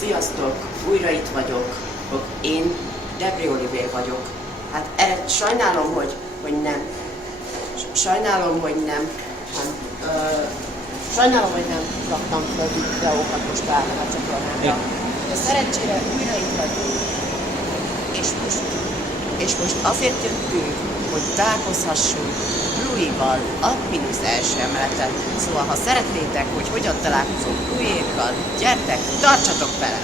Sziasztok! Újra itt vagyok. Én Debri Olivér vagyok. Hát erre sajnálom, hogy nem. Sajnálom, hogy nem. Sajnálom, hogy nem raktam fel videókat most már a csatornámra. De szerencsére újra itt vagyunk. És most azért jöttünk, hogy találkozhassunk Louis-val, Alpinus első emeleten. Szóval, ha szeretnétek, hogy hogyan találkozunk Louis-ékkal, gyertek, tartsatok vele!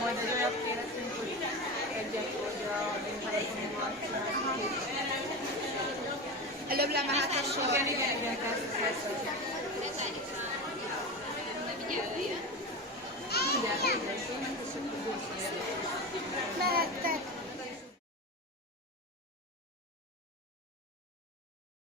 Majd egy olyan életünk, hogy egyet, hogy a telefonomat előbb lemehet a sor. Igen, persze. Mindjárt, és akkor gyorsan.